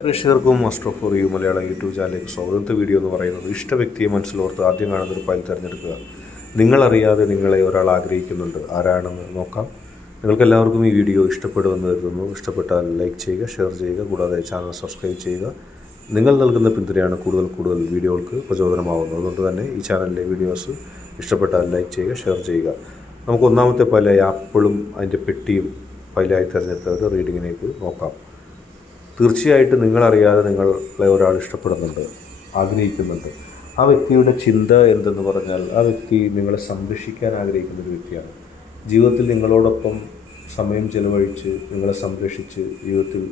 പ്രേക്ഷകർക്കും master for you Malayalam YouTube ചാനലിലേക്ക് സ്വാഗതത്തെ വീഡിയോ എന്ന് പറയുന്നത് ഇഷ്ട വ്യക്തിയെ മനസ്സിലോർത്ത് ആദ്യം കാണുന്ന ഒരു ഫയൽ തിരഞ്ഞെടുക്കുക. നിങ്ങളറിയാതെ നിങ്ങളെ ഒരാൾ ആഗ്രഹിക്കുന്നുണ്ട്. ആരാണെന്ന് നോക്കാം. നിങ്ങൾക്ക് എല്ലാവർക്കും ഈ വീഡിയോ ഇഷ്ടപ്പെടുമെന്ന് കരുതുന്നു. ഇഷ്ടപ്പെട്ടാൽ ലൈക്ക് ചെയ്യുക ഷെയർ ചെയ്യുക കൂടാതെ ചാനൽ സബ്സ്ക്രൈബ് ചെയ്യുക. നിങ്ങൾ നൽകുന്ന പിന്തുണയാണ് കൂടുതൽ കൂടുതൽ വീഡിയോകൾക്ക് പ്രചോദനമാവുന്നത്. അതുകൊണ്ട് തന്നെ ഈ ചാനലിലെ വീഡിയോസ് ഇഷ്ടപ്പെട്ടാൽ ലൈക്ക് ചെയ്യുക ഷെയർ ചെയ്യുക. നമുക്ക് ഒന്നാമത്തെ പല ആപ്പിളും അതിന്റെ പെട്ടിയും ഫയലായി തിരഞ്ഞെടുത്തവർ റീഡിങ്ങിലേക്ക് നോക്കാം. തീർച്ചയായിട്ടും നിങ്ങളറിയാതെ നിങ്ങളെ ഒരാൾ ഇഷ്ടപ്പെടുന്നുണ്ട് ആഗ്രഹിക്കുന്നുണ്ട്. ആ വ്യക്തിയുടെ ചിന്ത എന്തെന്ന് പറഞ്ഞാൽ ആ വ്യക്തി നിങ്ങളെ സംരക്ഷിക്കാൻ ആഗ്രഹിക്കുന്ന ഒരു വ്യക്തിയാണ്. ജീവിതത്തിൽ നിങ്ങളോടൊപ്പം സമയം ചിലവഴിച്ച് നിങ്ങളെ സംരക്ഷിച്ച് ജീവിതത്തിൽ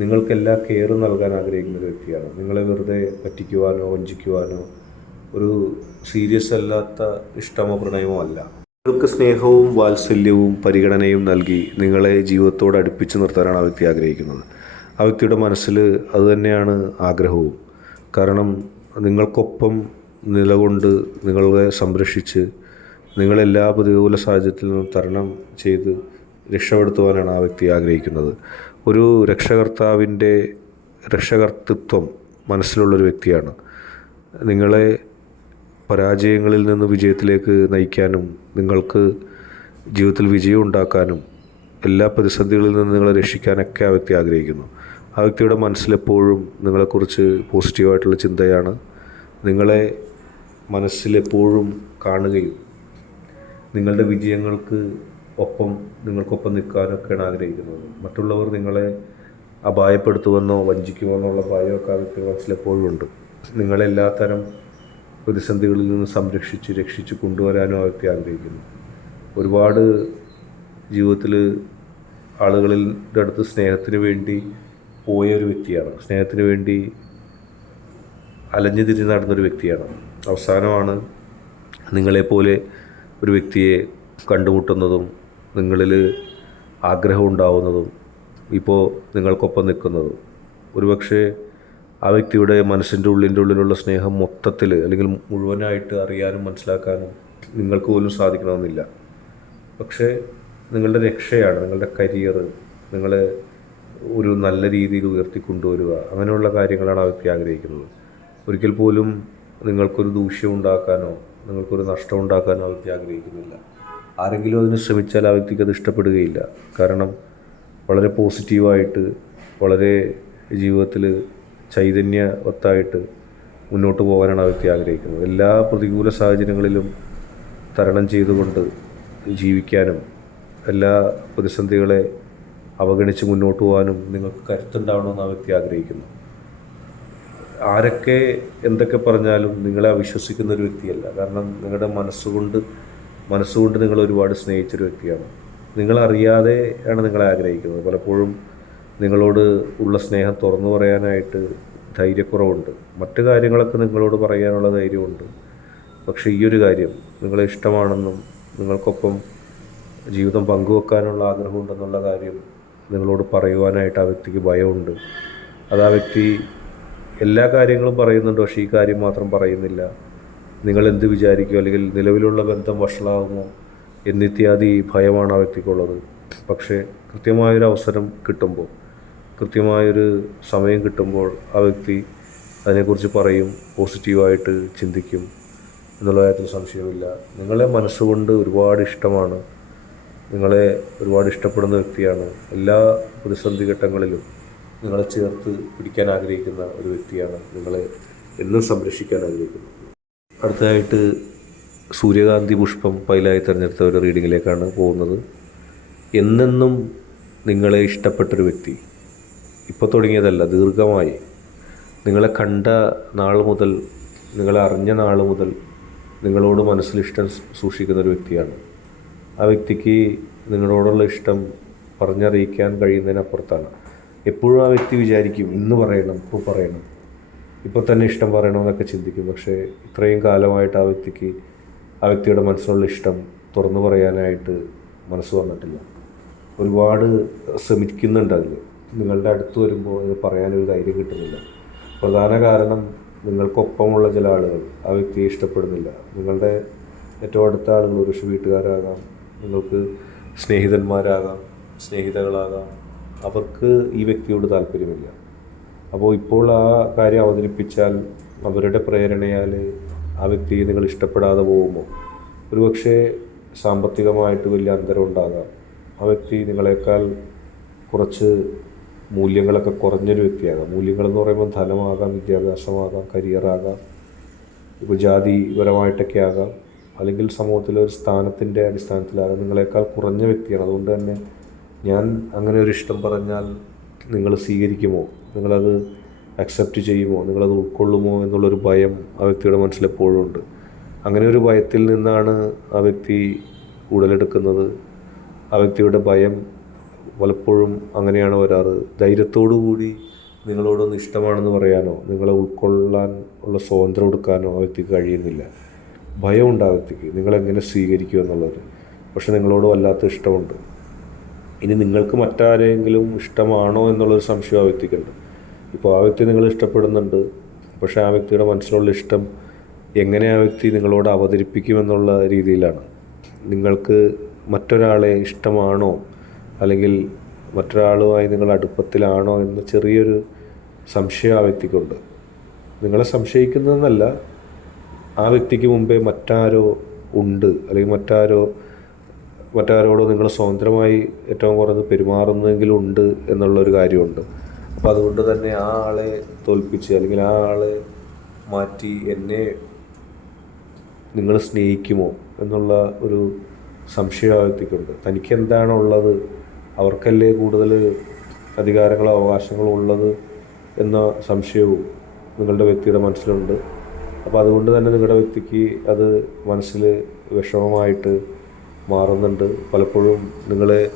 നിങ്ങൾക്കെല്ലാ കെയർ നൽകാൻ ആഗ്രഹിക്കുന്ന ഒരു വ്യക്തിയാണ്. നിങ്ങളെ വെറുതെ പറ്റിക്കുവാനോ വഞ്ചിക്കുവാനോ ഒരു സീരിയസ് അല്ലാത്ത ഇഷ്ടമോ പ്രണയമോ അല്ല. നിങ്ങൾക്ക് സ്നേഹവും വാത്സല്യവും പരിഗണനയും നൽകി നിങ്ങളെ ജീവിതത്തോട് അടുപ്പിച്ച് നിർത്താനാണ് ആ വ്യക്തി ആഗ്രഹിക്കുന്നത്. ആ വ്യക്തിയുടെ മനസ്സിൽ അതുതന്നെയാണ് ആഗ്രഹവും. കാരണം നിങ്ങൾക്കൊപ്പം നിലകൊണ്ട് നിങ്ങളെ സംരക്ഷിച്ച് നിങ്ങളെല്ലാ പ്രതികൂല സാഹചര്യത്തിൽ നിന്നും തരണം ചെയ്ത് രക്ഷപ്പെടുത്തുവാനാണ് ആ വ്യക്തി ആഗ്രഹിക്കുന്നത്. ഒരു രക്ഷകർത്താവിന്റെ രക്ഷകർത്തൃത്വം മനസ്സിലുള്ളൊരു വ്യക്തിയാണ്. നിങ്ങളെ പരാജയങ്ങളിൽ നിന്ന് വിജയത്തിലേക്ക് നയിക്കാനും നിങ്ങൾക്ക് ജീവിതത്തിൽ വിജയം ഉണ്ടാക്കാനും എല്ലാ പ്രതിസന്ധികളിൽ നിന്ന് നിങ്ങളെ രക്ഷിക്കാനൊക്കെ ആ വ്യക്തി ആഗ്രഹിക്കുന്നു. ആ വ്യക്തിയുടെ മനസ്സിലെപ്പോഴും നിങ്ങളെക്കുറിച്ച് പോസിറ്റീവായിട്ടുള്ള ചിന്തയാണ്. നിങ്ങളെ മനസ്സിലെപ്പോഴും കാണുകയും നിങ്ങളുടെ വിജയങ്ങൾക്ക് ഒപ്പം നിങ്ങൾക്കൊപ്പം നിൽക്കാനൊക്കെയാണ് ആഗ്രഹിക്കുന്നത്. മറ്റുള്ളവർ നിങ്ങളെ അപായപ്പെടുത്തുമെന്നോ വഞ്ചിക്കുമെന്നോ ഉള്ള ഭയമൊക്കെ ആ വ്യക്തിയുടെ മനസ്സിലെപ്പോഴും ഉണ്ട്. നിങ്ങളെല്ലാ തരം പ്രതിസന്ധികളിൽ നിന്ന് സംരക്ഷിച്ച് രക്ഷിച്ച് കൊണ്ടുവരാനോ ആ വ്യക്തി ആഗ്രഹിക്കുന്നു. ഒരുപാട് ജീവിതത്തിൽ ആളുകളുടെ അടുത്ത് സ്നേഹത്തിന് വേണ്ടി പോയ ഒരു വ്യക്തിയാണ്. സ്നേഹത്തിന് വേണ്ടി അലഞ്ഞു തിരിഞ്ഞ് നടന്നൊരു വ്യക്തിയാണ്. അവസാനമാണ് നിങ്ങളെപ്പോലെ ഒരു വ്യക്തിയെ കണ്ടുമുട്ടുന്നതും നിങ്ങളിൽ ആഗ്രഹം ഉണ്ടാവുന്നതും ഇപ്പോൾ നിങ്ങൾക്കൊപ്പം നിൽക്കുന്നതും. ഒരുപക്ഷെ ആ വ്യക്തിയുടെ മനസ്സിന്റെ ഉള്ളിന്റെ ഉള്ളിലുള്ള സ്നേഹം മൊത്തത്തിൽ അല്ലെങ്കിൽ മുഴുവനായിട്ട് അറിയാനും മനസ്സിലാക്കാനും നിങ്ങൾക്ക് പോലും സാധിക്കണമെന്നില്ല. പക്ഷേ നിങ്ങളുടെ രക്ഷയാണ് നിങ്ങളുടെ കരിയർ നിങ്ങളെ ഒരു നല്ല രീതിയിൽ ഉയർത്തിക്കൊണ്ടുവരിക. അങ്ങനെയുള്ള കാര്യങ്ങളാണ് ആ വ്യക്തി ആഗ്രഹിക്കുന്നത്. ഒരിക്കൽ പോലും നിങ്ങൾക്കൊരു ദൂഷ്യം ഉണ്ടാക്കാനോ നിങ്ങൾക്കൊരു നഷ്ടം ഉണ്ടാക്കാനോ ആ വ്യക്തി ആഗ്രഹിക്കുന്നില്ല. ആരെങ്കിലും അതിന് ശ്രമിച്ചാൽ ആ വ്യക്തിക്ക് അത് ഇഷ്ടപ്പെടുകയില്ല. കാരണം വളരെ പോസിറ്റീവായിട്ട് വളരെ ജീവിതത്തിൽ ചൈതന്യവത്തായിട്ട് മുന്നോട്ട് പോകാനാണ് ആ വ്യക്തി ആഗ്രഹിക്കുന്നത്. എല്ലാ പ്രതികൂല സാഹചര്യങ്ങളിലും തരണം ചെയ്തുകൊണ്ട് ജീവിക്കാനും എല്ലാ പ്രതിസന്ധികളെ അവഗണിച്ച് മുന്നോട്ട് പോകാനും നിങ്ങൾക്ക് കരുത്തുണ്ടാവണമെന്ന് ആ വ്യക്തി ആഗ്രഹിക്കുന്നു. ആരൊക്കെ എന്തൊക്കെ പറഞ്ഞാലും നിങ്ങളെ അവിശ്വസിക്കുന്ന ഒരു വ്യക്തിയല്ല. കാരണം നിങ്ങളുടെ മനസ്സുകൊണ്ട് മനസ്സുകൊണ്ട് നിങ്ങൾ ഒരുപാട് സ്നേഹിച്ചൊരു വ്യക്തിയാണ്. നിങ്ങളറിയാതെ ആണ് നിങ്ങളെ ആഗ്രഹിക്കുന്നത്. പലപ്പോഴും നിങ്ങളോട് ഉള്ള സ്നേഹം തുറന്നു പറയാനായിട്ട് ധൈര്യക്കുറവുണ്ട്. മറ്റു കാര്യങ്ങളൊക്കെ നിങ്ങളോട് പറയാനുള്ള ധൈര്യമുണ്ട് പക്ഷേ ഈ ഒരു കാര്യം നിങ്ങളെ ഇഷ്ടമാണെന്നും നിങ്ങൾക്കൊപ്പം ജീവിതം പങ്കുവെക്കാനുള്ള ആഗ്രഹമുണ്ടെന്നുള്ള കാര്യം നിങ്ങളോട് പറയുവാനായിട്ട് ആ വ്യക്തിക്ക് ഭയമുണ്ട്. അത് ആ വ്യക്തി എല്ലാ കാര്യങ്ങളും പറയുന്നുണ്ട് പക്ഷേ ഈ കാര്യം മാത്രം പറയുന്നില്ല. നിങ്ങൾ എന്ത് വിചാരിക്കുമോ അല്ലെങ്കിൽ നിലവിലുള്ള ബന്ധം വഷളാകുമോ? എന്നിത്യാദി ഭയമാണ് ആ വ്യക്തിക്കുള്ളത്. പക്ഷേ കൃത്യമായൊരു അവസരം കിട്ടുമ്പോൾ കൃത്യമായൊരു സമയം കിട്ടുമ്പോൾ ആ വ്യക്തി അതിനെക്കുറിച്ച് പറയും പോസിറ്റീവായിട്ട് ചിന്തിക്കും. എന്നുള്ള കാര്യത്തിൽ സംശയമില്ല നിങ്ങളെ മനസ്സുകൊണ്ട് ഒരുപാട് ഇഷ്ടമാണ്. നിങ്ങളെ ഒരുപാട് ഇഷ്ടപ്പെടുന്ന വ്യക്തിയാണ്. എല്ലാ പ്രതിസന്ധി ഘട്ടങ്ങളിലും നിങ്ങളെ ചേർത്ത് പിടിക്കാൻ ആഗ്രഹിക്കുന്ന ഒരു വ്യക്തിയാണ് നിങ്ങളെ എന്നും സംരക്ഷിക്കാൻ ആഗ്രഹിക്കുന്നത്. അടുത്തതായിട്ട് സൂര്യകാന്തി പുഷ്പം പൈലായി തിരഞ്ഞെടുത്ത ഒരു റീഡിങ്ങിലേക്കാണ് പോകുന്നത്. എന്നെന്നും നിങ്ങളെ ഇഷ്ടപ്പെട്ടൊരു വ്യക്തി. ഇപ്പോൾ തുടങ്ങിയതല്ല ദീർഘമായി. നിങ്ങളെ കണ്ട നാൾ മുതൽ നിങ്ങളെ അറിഞ്ഞ നാൾ മുതൽ നിങ്ങളോട് മനസ്സിൽ ഇഷ്ടം സൂക്ഷിക്കുന്ന ഒരു വ്യക്തിയാണ്. ആ വ്യക്തിക്ക് നിങ്ങളോടുള്ള ഇഷ്ടം പറഞ്ഞറിയിക്കാൻ കഴിയുന്നതിനപ്പുറത്താണ്. എപ്പോഴും ആ വ്യക്തി വിചാരിക്കും ഇന്ന് പറയണം ഇപ്പോൾ പറയണം. ഇപ്പോൾ തന്നെ ഇഷ്ടം പറയണമെന്നൊക്കെ ചിന്തിക്കും. പക്ഷേ ഇത്രയും കാലമായിട്ട് ആ വ്യക്തിക്ക് ആ വ്യക്തിയുടെ മനസ്സിലുള്ള ഇഷ്ടം തുറന്നു പറയാനായിട്ട് മനസ്സ് വന്നിട്ടില്ല. ഒരുപാട് ശ്രമിക്കുന്നുണ്ട് അതിൽ നിങ്ങളുടെ അടുത്ത് വരുമ്പോൾ അത് പറയാനൊരു ധൈര്യം കിട്ടുന്നില്ല. പ്രധാന കാരണം നിങ്ങൾക്കൊപ്പമുള്ള ചില ആളുകൾ ആ വ്യക്തിയെ ഇഷ്ടപ്പെടുന്നില്ല. നിങ്ങളുടെ ഏറ്റവും അടുത്ത ആളുകൾ ഒരു വീട്ടുകാരാകാം നിങ്ങൾക്ക് സ്നേഹിതന്മാരാകാം സ്നേഹിതകളാകാം. അവർക്ക് ഈ വ്യക്തിയോട് താല്പര്യമില്ല. അപ്പോൾ ഇപ്പോൾ ആ കാര്യം അവതരിപ്പിച്ചാൽ അവരുടെ പ്രേരണയാൽ ആ വ്യക്തിയെ നിങ്ങൾ ഇഷ്ടപ്പെടാതെ പോകുമോ? ഒരുപക്ഷെ സാമ്പത്തികമായിട്ട് വലിയ അന്തരം ഉണ്ടാകാം. ആ വ്യക്തി നിങ്ങളെക്കാൾ കുറച്ച് മൂല്യങ്ങളൊക്കെ കുറഞ്ഞൊരു വ്യക്തിയാകാം. മൂല്യങ്ങളെന്ന് പറയുമ്പോൾ ധനമാകാം വിദ്യാഭ്യാസമാകാം കരിയറാകാം ഇപ്പോൾ ജാതിപരമായിട്ടൊക്കെ ആകാം. അല്ലെങ്കിൽ സമൂഹത്തിലെ ഒരു സ്ഥാനത്തിന്റെ അടിസ്ഥാനത്തിലാകാം നിങ്ങളെക്കാൾ കുറഞ്ഞ വ്യക്തിയാണ്. അതുകൊണ്ട് തന്നെ ഞാൻ അങ്ങനെ ഒരു ഇഷ്ടം പറഞ്ഞാൽ നിങ്ങൾ സ്വീകരിക്കുമോ? നിങ്ങളത് അക്സെപ്റ്റ് ചെയ്യുമോ? നിങ്ങളത് ഉൾക്കൊള്ളുമോ എന്നുള്ളൊരു ഭയം ആ വ്യക്തിയുടെ മനസ്സിലെപ്പോഴും ഉണ്ട്. അങ്ങനെ ഒരു ഭയത്തിൽ നിന്നാണ് ആ വ്യക്തി ഉടലെടുക്കുന്നത്. ആ വ്യക്തിയുടെ ഭയം പലപ്പോഴും അങ്ങനെയാണ് വരാറ്. ധൈര്യത്തോടു കൂടി നിങ്ങളോടൊന്ന് ഇഷ്ടമാണെന്ന് പറയാനോ നിങ്ങളെ ഉൾക്കൊള്ളാൻ ഉള്ള സ്വാതന്ത്ര്യം കൊടുക്കാനോ ആ വ്യക്തിക്ക് കഴിയുന്നില്ല. ഭയമുണ്ട് ഉണ്ടാകത്തേക്ക്. നിങ്ങളെങ്ങനെ സ്വീകരിക്കും എന്നുള്ളത്. പക്ഷെ നിങ്ങളോട് വല്ലാത്ത ഇഷ്ടമുണ്ട്. ഇനി നിങ്ങൾക്ക് മറ്റാരെങ്കിലും ഇഷ്ടമാണോ എന്നുള്ളൊരു സംശയം ആ വ്യക്തിക്കുണ്ട്. ഇപ്പോൾ ആ വ്യക്തി നിങ്ങൾ ഇഷ്ടപ്പെടുന്നുണ്ട്. പക്ഷേ ആ വ്യക്തിയുടെ മനസ്സിലുള്ള ഇഷ്ടം എങ്ങനെ ആ വ്യക്തി നിങ്ങളോട് അവതരിപ്പിക്കുമെന്നുള്ള രീതിയിലാണ്. നിങ്ങൾക്ക് മറ്റൊരാളെ ഇഷ്ടമാണോ? അല്ലെങ്കിൽ മറ്റൊരാളുമായി നിങ്ങൾ അടുപ്പത്തിലാണോ എന്ന് ചെറിയൊരു സംശയം ആ വ്യക്തിക്കുണ്ട്. നിങ്ങളെ സംശയിക്കുന്നതെന്നല്ല ആ വ്യക്തിക്ക് മുമ്പേ മറ്റാരോ ഉണ്ട് അല്ലെങ്കിൽ മറ്റാരോ മറ്റാരോടോ നിങ്ങൾ സ്വതന്ത്രമായി ഏറ്റവും കുറഞ്ഞത് പെരുമാറുന്നെങ്കിലും ഉണ്ട് എന്നുള്ളൊരു കാര്യമുണ്ട്. അപ്പോൾ അതുകൊണ്ട് തന്നെ ആ ആളെ തോൽപ്പിച്ച് അല്ലെങ്കിൽ ആ ആളെ മാറ്റി എന്നെ നിങ്ങൾ സ്നേഹിക്കുമോ എന്നുള്ള ഒരു സംശയം ആ വ്യക്തിക്കുണ്ട്. തനിക്ക് എന്താണ് ഉള്ളത് അവർക്കല്ലേ കൂടുതൽ അധികാരങ്ങളോ അവകാശങ്ങളോ ഉള്ളത് എന്ന സംശയവും നിങ്ങളുടെ വ്യക്തിയുടെ മനസ്സിലുണ്ട്. അപ്പോൾ അതുകൊണ്ട് തന്നെ നിങ്ങളുടെ വ്യക്തിക്ക് അത് മനസ്സിൽ വിഷമമായിട്ട് മാറുന്നുണ്ട്. പലപ്പോഴും നിങ്ങളെ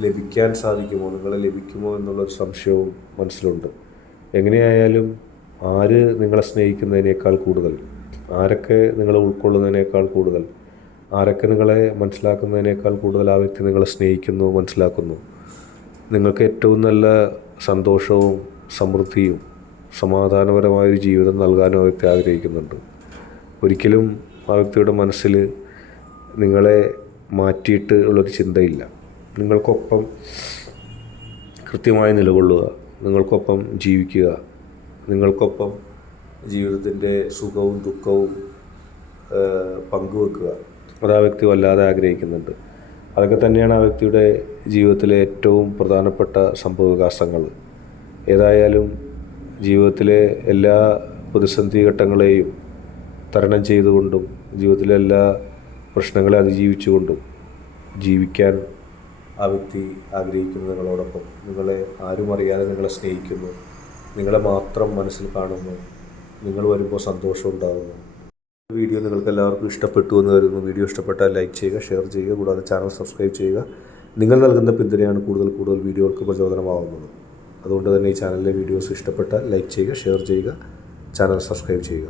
ലഭിക്കാൻ സാധിക്കുമോ? നിങ്ങളെ ലഭിക്കുമോ എന്നുള്ളൊരു സംശയവും മനസ്സിലുണ്ട്. എങ്ങനെയായാലും ആര് നിങ്ങളെ സ്നേഹിക്കുന്നതിനേക്കാൾ കൂടുതൽ ആരൊക്കെ നിങ്ങളെ ഉൾക്കൊള്ളുന്നതിനേക്കാൾ കൂടുതൽ ആരൊക്കെ നിങ്ങളെ മനസ്സിലാക്കുന്നതിനേക്കാൾ കൂടുതൽ ആ വ്യക്തി നിങ്ങളെ സ്നേഹിക്കുന്നു മനസ്സിലാക്കുന്നു നിങ്ങൾക്ക് ഏറ്റവും നല്ല സന്തോഷവും സമൃദ്ധിയും സമാധാനപരമായൊരു ജീവിതം നൽകാനും ആ വ്യക്തി ആഗ്രഹിക്കുന്നുണ്ട്. ഒരിക്കലും ആ വ്യക്തിയുടെ മനസ്സിൽ നിങ്ങളെ മാറ്റിയിട്ട് ഉള്ളൊരു ചിന്തയില്ല. നിങ്ങൾക്കൊപ്പം കൃത്യമായി നിലകൊള്ളുക നിങ്ങൾക്കൊപ്പം ജീവിക്കുക നിങ്ങൾക്കൊപ്പം ജീവിതത്തിന്റെ സുഖവും ദുഃഖവും പങ്കുവെക്കുക. അത് ആ വ്യക്തി വല്ലാതെ ആഗ്രഹിക്കുന്നുണ്ട്. അതൊക്കെ തന്നെയാണ് ആ വ്യക്തിയുടെ ജീവിതത്തിലെ ഏറ്റവും പ്രധാനപ്പെട്ട സംഭവവികാസങ്ങൾ. ഏതായാലും ജീവിതത്തിലെ എല്ലാ പ്രതിസന്ധി ഘട്ടങ്ങളെയും തരണം ചെയ്തുകൊണ്ടും ജീവിതത്തിലെ എല്ലാ പ്രശ്നങ്ങളെ അതിജീവിച്ചുകൊണ്ടും ജീവിക്കാൻ ആ വ്യക്തി ആഗ്രഹിക്കുന്നു നിങ്ങളോടൊപ്പം. നിങ്ങളെ ആരും അറിയാതെ നിങ്ങളെ സ്നേഹിക്കുന്നു. നിങ്ങളെ മാത്രം മനസ്സിൽ കാണുന്നു. നിങ്ങൾ വരുമ്പോൾ സന്തോഷം ഉണ്ടാകുന്നു. വീഡിയോ നിങ്ങൾക്ക് എല്ലാവർക്കും ഇഷ്ടപ്പെട്ടു എന്ന് കരുതുന്നു. വീഡിയോ ഇഷ്ടപ്പെട്ടാൽ ലൈക്ക് ചെയ്യുക ഷെയർ ചെയ്യുക കൂടാതെ ചാനൽ സബ്സ്ക്രൈബ് ചെയ്യുക. നിങ്ങൾ നൽകുന്ന പിന്തുണയാണ് കൂടുതൽ കൂടുതൽ വീഡിയോകൾക്ക് പ്രചോദനമാവുന്നത് അതുകൊണ്ട് തന്നെ ഈ ചാനലിലെ വീഡിയോസ് ഇഷ്ടപ്പെട്ടാൽ ലൈക്ക് ചെയ്യുക ഷെയർ ചെയ്യുക ചാനൽ സബ്സ്ക്രൈബ് ചെയ്യുക.